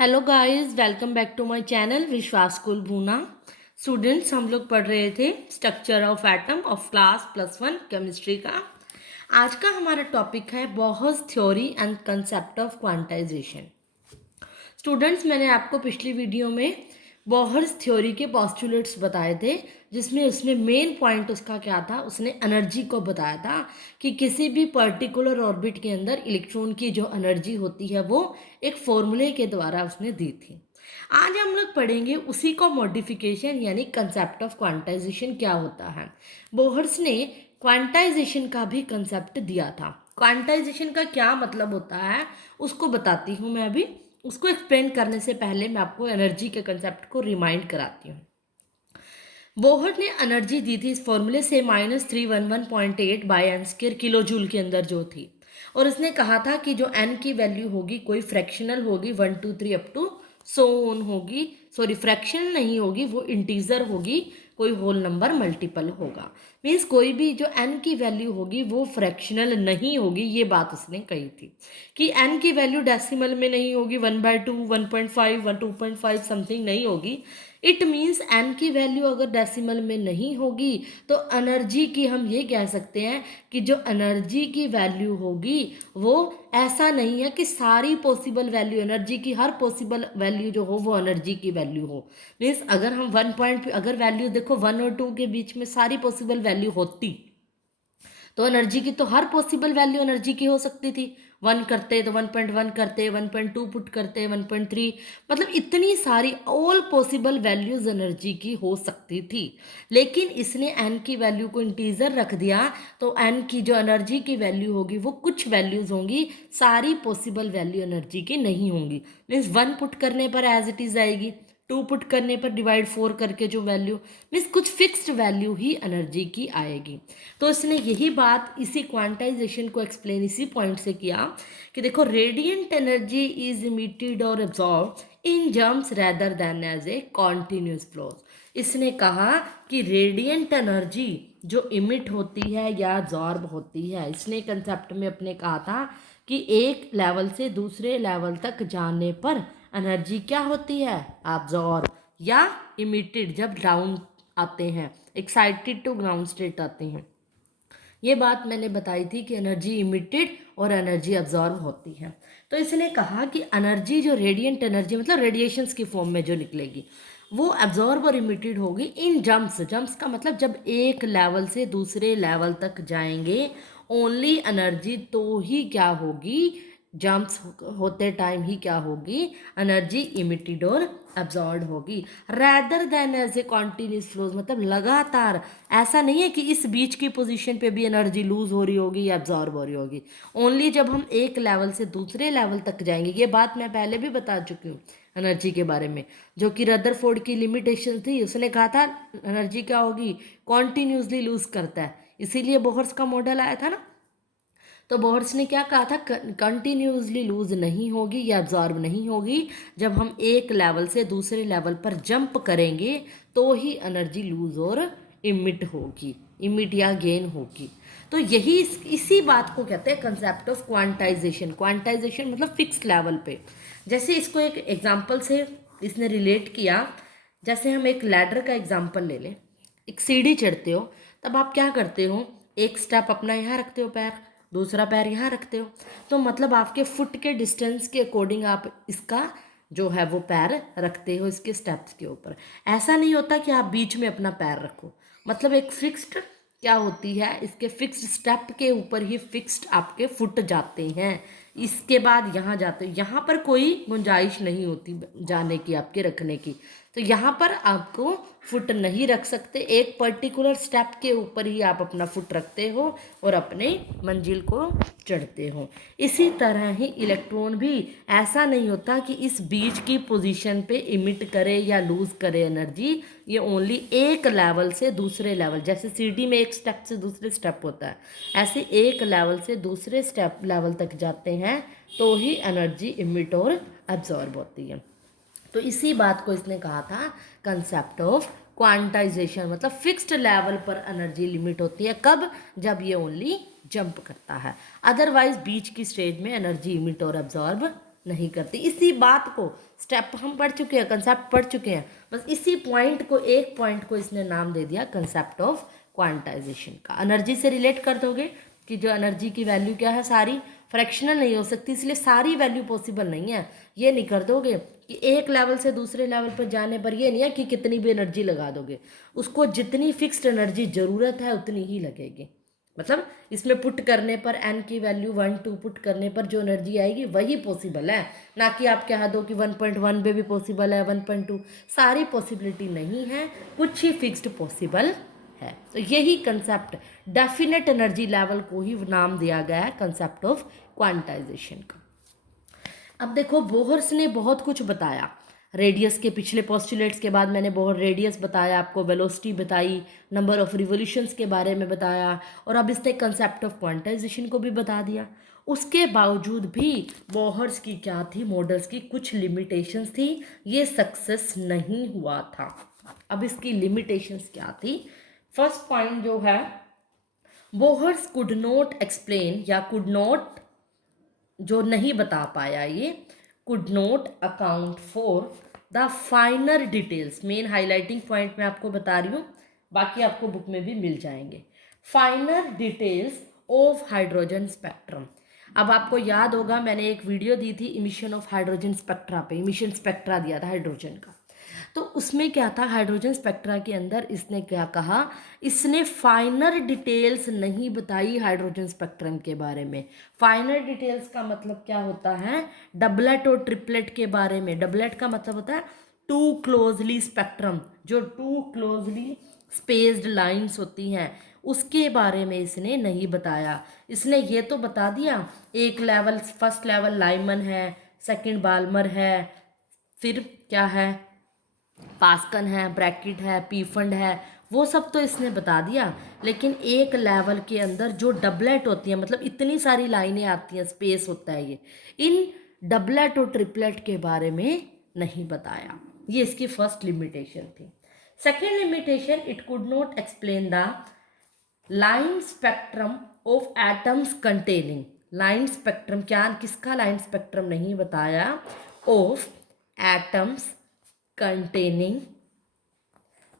Hello guys, welcome back to my channel Vishwas school Bhuna. Students, हम लोग पढ़ रहे थे structure of atom of class +1 chemistry का। आज का हमारा टॉपिक है Bohr's theory and concept of quantisation. Students, मैंने आपको पिछली वीडियो में बोहर्स थ्योरी के पोस्टुलेट्स बताए थे, जिसमें उसने मेन पॉइंट उसका क्या था, उसने एनर्जी को बताया था कि किसी भी पर्टिकुलर ऑर्बिट के अंदर इलेक्ट्रॉन की जो एनर्जी होती है वो एक फॉर्मूले के द्वारा उसने दी थी। आज हम लोग पढ़ेंगे उसी को मॉडिफिकेशन यानी कंसेप्ट ऑफ क्वांटाइजेशन क्या होता है। बोहर्स ने क्वांटाइजेशन का भी कंसेप्ट दिया था। क्वांटाइजेशन का क्या मतलब होता है उसको बताती हूँ मैं अभी। उसको एक्सप्लेन करने से पहले मैं आपको एनर्जी के कंसेप्ट को रिमाइंड कराती हूँ। बोहर ने एनर्जी दी थी इस फॉर्मूले से -311.8 by n square kilo joule के अंदर जो थी, और उसने कहा था कि जो एन की वैल्यू होगी कोई फ्रैक्शनल होगी 1 2 3 अप टू सो ऑन होगी, सॉरी फ्रैक्शनल नहीं होगी, वो इंटीजर होगी, कोई होल नंबर मल्टीपल होगा। मीन्स कोई भी जो एन की वैल्यू होगी वो फ्रैक्शनल नहीं होगी। ये बात उसने कही थी कि एन की वैल्यू डेसिमल में नहीं होगी, 1/2 1.5 2.5 समथिंग नहीं होगी। इट मीन्स एन की वैल्यू अगर डेसिमल में नहीं होगी तो एनर्जी की हम ये कह सकते हैं कि जो एनर्जी की वैल्यू होगी वो ऐसा नहीं है कि सारी पॉसिबल वैल्यू, एनर्जी की हर पॉसिबल वैल्यू जो हो वो एनर्जी की वैल्यू हो। मीन्स अगर हम 1 पॉइंट, अगर वैल्यू देखो 1 और 2 के बीच में सारी पॉसिबल वैल्यू होती तो एनर्जी की तो हर पॉसिबल वैल्यू एनर्जी की हो सकती थी। 1 करते तो 1.1 करते, 1.2 पुट करते, 1.3, मतलब इतनी सारी ऑल पॉसिबल वैल्यूज एनर्जी की हो सकती थी। लेकिन इसने एन की वैल्यू को इंटीजर रख दिया, तो एन की जो एनर्जी की वैल्यू होगी वो कुछ वैल्यूज होंगी, सारी पॉसिबल वैल्यू एनर्जी की नहीं होंगी। मीन्स 1 पुट करने पर एज इट इज आएगी, 2 पुट करने पर डिवाइड 4 करके जो वैल्यू, मीन्स कुछ फिक्स्ड वैल्यू ही एनर्जी की आएगी। तो इसने यही बात इसी क्वांटाइजेशन को एक्सप्लेन इसी पॉइंट से किया कि देखो, रेडिएंट एनर्जी इज इमिटेड और absorb in jumps rather than as a continuous flows. इसने कहा कि रेडिएंट एनर्जी जो इमिट होती है या एब्जॉर्ब होती है, इसने कंसेप्ट में अपने कहा था कि एक लेवल से दूसरे लेवल तक जाने पर एनर्जी क्या होती है, एब्जॉर्ब या इमिटेड जब डाउन आते हैं, एक्साइटेड टू ग्राउंड स्टेट आते हैं। ये बात मैंने बताई थी कि एनर्जी इमिटेड और एनर्जी अब्जॉर्ब होती है। तो इसने कहा कि एनर्जी जो रेडिएंट एनर्जी मतलब रेडिएशंस की फॉर्म में जो निकलेगी वो एब्जॉर्ब और इमिटेड होगी इन जंप्स। जंप्स का मतलब जब एक लेवल से दूसरे लेवल तक जाएंगे ओनली एनर्जी तो ही क्या होगी, जंप्स होते टाइम ही क्या होगी, एनर्जी इमिटेड और एब्जॉर्ब होगी। Rather than as a continuous flows मतलब लगातार, ऐसा नहीं है कि इस बीच की पोजीशन पे भी एनर्जी लूज हो रही होगी या एब्जॉर्ब हो रही होगी। ओनली जब हम एक लेवल से दूसरे लेवल तक जाएंगे। ये बात मैं पहले भी बता चुकी हूँ एनर्जी के बारे में, जो कि रदरफोर्ड की लिमिटेशन थी। उसने कहा था एनर्जी क्या होगी, कॉन्टिन्यूसली लूज करता है, इसीलिए बोहर्स का मॉडल आया था ना। तो बोहर्स ने क्या कहा था, कंटिन्यूसली लूज नहीं होगी या एब्जॉर्ब नहीं होगी, जब हम एक लेवल से दूसरे लेवल पर जंप करेंगे तो ही एनर्जी लूज और इमिट होगी, इमिट या गेन होगी। तो यही इसी बात को कहते हैं कंसेप्ट ऑफ क्वांटाइजेशन। क्वांटाइजेशन मतलब फिक्स लेवल पे। जैसे इसको एक एग्जांपल से इसने रिलेट किया, जैसे हम एक लैडर का एग्जांपल ले लें। एक सीढ़ी चढ़ते हो तब आप क्या करते हो, एक स्टेप अपना यहाँ रखते हो पैर, दूसरा पैर यहाँ रखते हो, तो मतलब आपके फुट के डिस्टेंस के अकॉर्डिंग आप इसका जो है वो पैर रखते हो इसके स्टेप्स के ऊपर। ऐसा नहीं होता कि आप बीच में अपना पैर रखो, मतलब एक फिक्स्ड क्या होती है, इसके फिक्स्ड स्टेप के ऊपर ही फिक्स्ड आपके फुट जाते हैं। इसके बाद यहाँ जाते हो, यहाँ पर कोई गुंजाइश नहीं होती जाने की, आपके रखने की। तो यहाँ पर आपको फुट नहीं रख सकते, एक पर्टिकुलर स्टेप के ऊपर ही आप अपना फुट रखते हो और अपने मंजिल को चढ़ते हो। इसी तरह ही इलेक्ट्रॉन भी ऐसा नहीं होता कि इस बीच की पोजीशन पे इमिट करे या लूज करे एनर्जी। ये ओनली एक लेवल से दूसरे लेवल, जैसे सीढ़ी में एक स्टेप से दूसरे स्टेप होता है, ऐसे एक लेवल से दूसरे स्टेप लेवल तक जाते हैं तो ही एनर्जी इमिट और एब्जॉर्ब होती है। तो इसी बात को इसने कहा था कंसेप्ट ऑफ क्वांटाइजेशन, मतलब फिक्स्ड लेवल पर एनर्जी लिमिट होती है। कब, जब ये ओनली जंप करता है, अदरवाइज बीच की स्टेज में एनर्जी इमिट और एब्जॉर्ब नहीं करती। इसी बात को स्टेप हम पढ़ चुके हैं, कंसेप्ट पढ़ चुके हैं, बस इसी पॉइंट को, एक पॉइंट को इसने नाम दे दिया कंसेप्ट ऑफ क्वांटाइजेशन का। एनर्जी से रिलेट कर दोगे कि जो एनर्जी की वैल्यू क्या है, सारी फ्रैक्शनल नहीं हो सकती, इसलिए सारी वैल्यू पॉसिबल नहीं है। ये नहीं कर दोगे कि एक लेवल से दूसरे लेवल पर जाने पर ये नहीं है कि कितनी भी एनर्जी लगा दोगे, उसको जितनी फिक्स्ड एनर्जी ज़रूरत है उतनी ही लगेगी। मतलब इसमें पुट करने पर एन की वैल्यू 1-2 पुट करने पर जो एनर्जी आएगी वही पॉसिबल है, ना कि आप कह दो कि 1.1 पे भी पॉसिबल है, 1.2, सारी पॉसिबिलिटी नहीं है, कुछ ही फिक्स्ड पॉसिबल है। तो यही कंसेप्ट डेफिनेट एनर्जी लेवल को ही नाम दिया गया है कंसेप्ट ऑफ क्वांटाइजेशन का। अब देखो बोहर्स ने बहुत कुछ बताया, रेडियस के पिछले पोस्टुलेट्स के बाद मैंने बहुत रेडियस बताया आपको, वेलोसिटी बताई, नंबर ऑफ रिवोल्यूशंस के बारे में बताया, और अब इसने कंसेप्ट ऑफ क्वांटाइजेशन को भी बता दिया। उसके बावजूद भी बोहर्स की क्या थी, मॉडल्स की कुछ लिमिटेशंस थी, ये सक्सेस नहीं हुआ था। अब इसकी लिमिटेशंस क्या थी? फर्स्ट पॉइंट जो है, बोहर्स कुड नॉट एक्सप्लेन या कुड नॉट, जो नहीं बता पाया ये, could not account for the फाइनर details. Main highlighting point मैं आपको बता रही हूँ, बाकी आपको बुक में भी मिल जाएंगे। फाइनर डिटेल्स ऑफ हाइड्रोजन स्पेक्ट्रम। अब आपको याद होगा मैंने एक वीडियो दी थी इमिशन ऑफ हाइड्रोजन स्पेक्ट्रा पे, इमिशन स्पेक्ट्रा दिया था हाइड्रोजन का। तो उसमें क्या था, हाइड्रोजन स्पेक्ट्रा के अंदर इसने क्या कहा, इसने फाइनर डिटेल्स नहीं बताई हाइड्रोजन स्पेक्ट्रम के बारे में। फाइनर डिटेल्स का मतलब क्या होता है, डबलेट और ट्रिपलेट के बारे में। डबलेट का मतलब होता है टू क्लोजली स्पेक्ट्रम, जो टू क्लोजली स्पेस्ड लाइंस होती हैं, उसके बारे में इसने नहीं बताया। इसने ये तो बता दिया एक लेवल, फर्स्ट लेवल लाइमन है, सेकंड बाल्मर है, फिर क्या है, पास्कन है, ब्रैकेट है, पी फंड है, वो सब तो इसने बता दिया। लेकिन एक लेवल के अंदर जो डबलेट होती है, मतलब इतनी सारी लाइनें आती हैं, स्पेस होता है, ये इन डबलेट और ट्रिपलेट के बारे में नहीं बताया। ये इसकी फर्स्ट लिमिटेशन थी। Second limitation, it could not explain the line spectrum of atoms containing. Line spectrum क्या, किसका लाइन स्पेक्ट्रम नहीं बताया, of atoms containing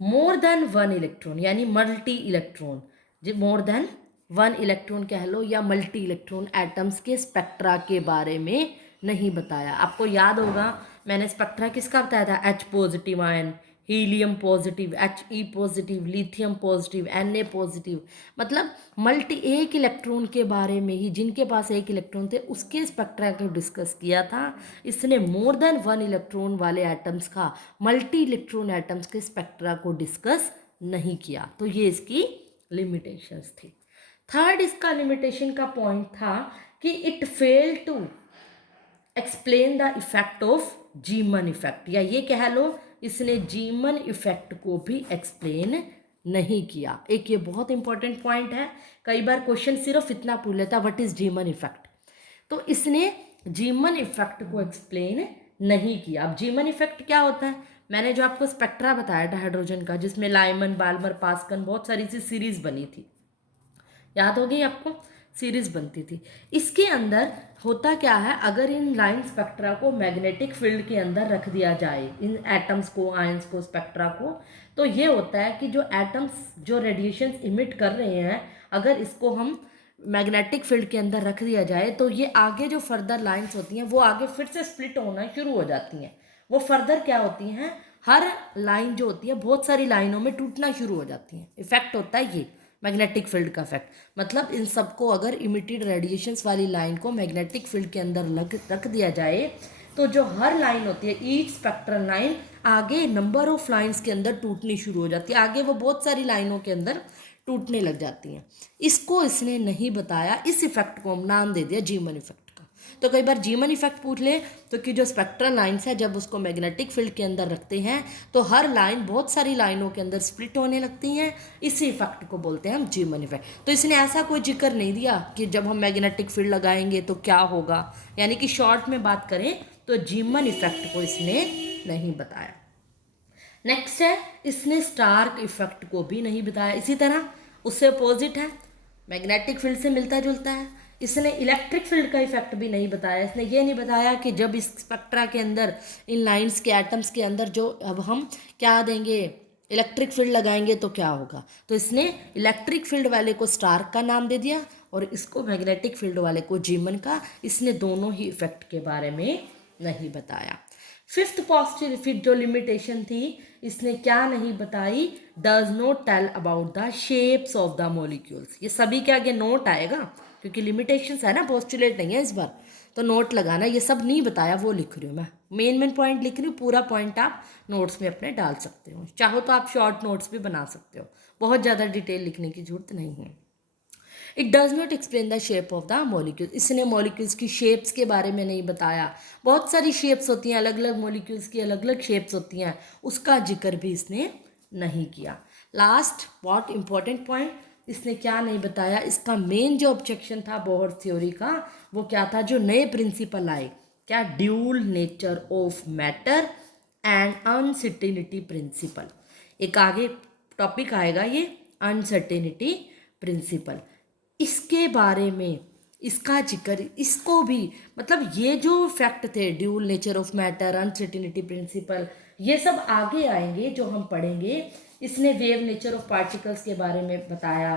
more than 1 electron, यानी मल्टी इलेक्ट्रॉन, जो मोर देन 1 इलेक्ट्रॉन कह लो या मल्टी इलेक्ट्रॉन एटम्स के स्पेक्ट्रा के बारे में नहीं बताया। आपको याद होगा मैंने स्पेक्ट्रा किसका बताया था, H positive ion, helium positive, He positive, lithium positive, Na positive, मतलब मल्टी एक इलेक्ट्रॉन के बारे में ही, जिनके पास एक इलेक्ट्रॉन थे उसके स्पेक्ट्रा को डिस्कस किया था। इसने मोर देन 1 इलेक्ट्रॉन वाले एटम्स का, मल्टी इलेक्ट्रॉन एटम्स के स्पेक्ट्रा को डिस्कस नहीं किया। तो ये इसकी लिमिटेशंस थी। थर्ड इसका लिमिटेशन का पॉइंट था कि it fail to explain the effect of Zeeman effect, या ये कह लो इसने जीमन इफेक्ट को भी एक्सप्लेन नहीं किया। एक ये बहुत इंपॉर्टेंट पॉइंट है, कई बार क्वेश्चन सिर्फ इतना पूछ लेता व्हाट इज जीमन इफेक्ट, तो इसने जीमन इफेक्ट को एक्सप्लेन नहीं किया। अब जीमन इफेक्ट क्या होता है, मैंने जो आपको स्पेक्ट्रा बताया था हाइड्रोजन का, जिसमें लाइमन, बाल्मर, पास्कन, बहुत सारी सी सीरीज बनी थी, याद हो गई आपको, सीरीज बनती थी। इसके अंदर होता क्या है, अगर इन लाइन स्पेक्ट्रा को मैग्नेटिक फील्ड के अंदर रख दिया जाए, इन एटम्स को, आयंस को, स्पेक्ट्रा को, तो ये होता है कि जो एटम्स जो रेडिएशन इमिट कर रहे हैं, अगर इसको हम मैग्नेटिक फील्ड के अंदर रख दिया जाए तो ये आगे जो फर्दर लाइंस होती हैं वो आगे फिर से स्प्लिट होना शुरू हो जाती हैं। वो फर्दर क्या होती हैं, हर लाइन जो होती है बहुत सारी लाइनों में टूटना शुरू हो जाती हैं। इफेक्ट होता है ये मैग्नेटिक फील्ड का इफेक्ट, मतलब इन सबको अगर इमिटेड रेडिएशंस वाली लाइन को मैग्नेटिक फील्ड के अंदर रख दिया जाए तो जो हर लाइन होती है, ईच स्पेक्ट्रल लाइन आगे नंबर ऑफ लाइंस के अंदर टूटनी शुरू हो जाती है, आगे वो बहुत सारी लाइनों के अंदर टूटने लग जाती हैं। इसको इसने नहीं बताया, इस इफेक्ट को हम नाम दे दिया जीमन इफेक्ट का। तो कई बार जीमन इफेक्ट पूछ ले तो कि जो स्पेक्ट्रल लाइंस है जब उसको मैग्नेटिक फील्ड के अंदर रखते हैं तो हर लाइन बहुत सारी लाइनों के अंदर स्प्लिट होने लगती हैं, इसी इफेक्ट को बोलते हैं हम जीमन इफेक्ट। तो इसने ऐसा कोई जिक्र नहीं दिया कि जब हम मैग्नेटिक फील्ड लगाएंगे तो क्या होगा, यानी कि शॉर्ट में बात करें तो जीमन इफेक्ट को इसने नहीं बताया। नेक्स्ट है, इसने स्टार्क इफेक्ट को भी नहीं बताया। इसी तरह उससे अपोजिट है, मैग्नेटिक फील्ड से मिलता जुलता है, इसने इलेक्ट्रिक फील्ड का इफेक्ट भी नहीं बताया। इसने ये नहीं बताया कि जब इस स्पेक्ट्रा के अंदर इन लाइंस के एटम्स के अंदर जो अब हम क्या देंगे, इलेक्ट्रिक फील्ड लगाएंगे तो क्या होगा। तो इसने इलेक्ट्रिक फील्ड वाले को स्टार का नाम दे दिया और इसको मैग्नेटिक फील्ड वाले को जीमन का। इसने दोनों ही इफेक्ट के बारे में नहीं बताया। फिफ्थ पॉजिटिव जो लिमिटेशन थी, इसने क्या नहीं बताई, does not tell about the shapes of the molecules. ये सभी के आगे नोट आएगा क्योंकि लिमिटेशंस है ना, पोस्टुलेट नहीं है इस बार, तो नोट लगाना। ये सब नहीं बताया, वो लिख रही हूँ मैं, मेन पॉइंट लिख रही हूँ। पूरा पॉइंट आप नोट्स में अपने डाल सकते हो, चाहो तो आप शॉर्ट नोट्स भी बना सकते हो, बहुत ज़्यादा डिटेल लिखने की जरूरत नहीं है। It does not explain the shape of the molecules. इसने मॉलिक्यूल्स की शेप्स के बारे में नहीं बताया। बहुत सारी शेप्स होती हैं, अलग अलग मॉलिक्यूल्स की अलग अलग शेप्स होती हैं, उसका जिक्र भी इसने नहीं किया। लास्ट बहुत इंपॉर्टेंट पॉइंट, इसने क्या नहीं बताया, इसका मेन जो ऑब्जेक्शन था बोहर थ्योरी का, वो क्या था, जो नए प्रिंसिपल आए, क्या, dual nature of matter and uncertainty principle. एक आगे टॉपिक आएगा ये अनसर्टेनिटी प्रिंसिपल, इसके बारे में इसका जिक्र, इसको भी मतलब ये जो फैक्ट थे, dual nature of matter, uncertainty principle, ये सब आगे आएंगे जो हम पढ़ेंगे। इसने वेव नेचर ऑफ पार्टिकल्स के बारे में बताया,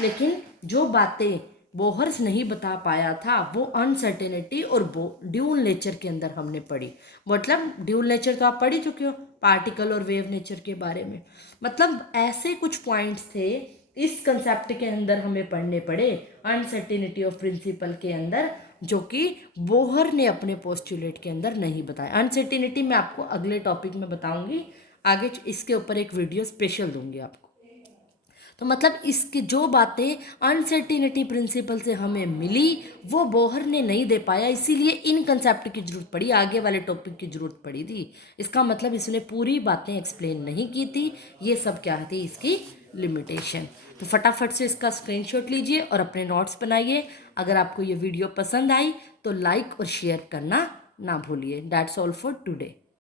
लेकिन जो बातें बोहर्स नहीं बता पाया था वो अनसर्टेनिटी और ड्यूल नेचर के अंदर हमने पढ़ी। मतलब ड्यूल नेचर तो आप पढ़ ही चुके हो, पार्टिकल और वेव नेचर के बारे में। मतलब ऐसे कुछ पॉइंट्स थे इस कंसेप्ट के अंदर हमें पढ़ने पड़े, अनसर्टेनिटी ऑफ प्रिंसिपल के अंदर, जो कि बोहर ने अपने पोस्टुलेट के अंदर नहीं बताया। अनसर्टेनिटी मैं आपको अगले टॉपिक में बताऊंगी, आगे इसके ऊपर एक वीडियो स्पेशल दूंगी आपको। तो मतलब इसकी जो बातें अनसर्टेनिटी प्रिंसिपल से हमें मिली वो बोहर ने नहीं दे पाया, इसीलिए इन कंसेप्ट की जरूरत पड़ी, आगे वाले टॉपिक की जरूरत पड़ी थी। इसका मतलब इसने पूरी बातें एक्सप्लेन नहीं की थी। ये सब क्या थी, इसकी लिमिटेशन। तो फटाफट से इसका स्क्रीनशॉट लीजिए और अपने नोट्स बनाइए। अगर आपको ये वीडियो पसंद आई तो लाइक और शेयर करना ना भूलिए। That's all for today.